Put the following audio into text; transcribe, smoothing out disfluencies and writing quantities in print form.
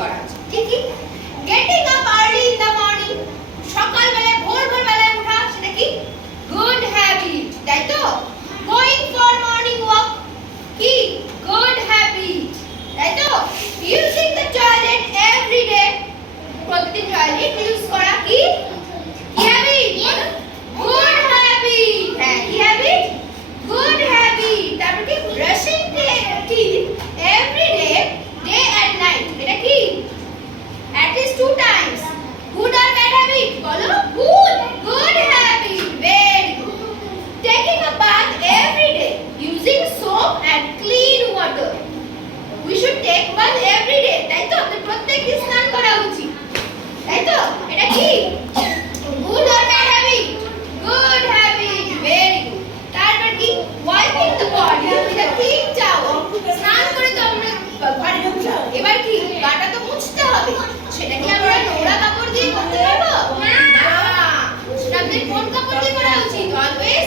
করা উচিত। ঠিক কি? Getting up early in the morning, সকালবেলায় ভোরবেলায় ওঠা, সেটা কি গুড হ্যাবিট, তাই তো? গোয়িং ফর মর্নিং ওয়াক কি গুড হ্যাবিট, তাই তো? Using the toilet every day, প্রতিদিন টয়লেট ইউজ করা কি হ্যাবিট, গুড হ্যাবিট। হ্যাঁ, কি হ্যাবিট? Good habit. তারপর কি brushing teeth every day, day and night, এটা কি at least 2 times, good or bad habit, বলো good, good habit, very good. Taking a bath every day using soap and clean water, we should take bath every day, তাই তো? আমাদের প্রত্যেকদিন স্নান করা উচিত, তাই তো? এটা কি good or bad habit? Good habit, very good. তারপর কি wiping the body with a clean towel, স্নান করে তো আমরা ঘরে ঢুকলাম, এবার কি গাটা তো মুছতে হবে, সেটা কি আমরা নোংরা কাপড় দিয়ে করতে পারবো না? সেটা আমাদের কোন কাপড় দিয়ে করা উচিত? অলওয়েজ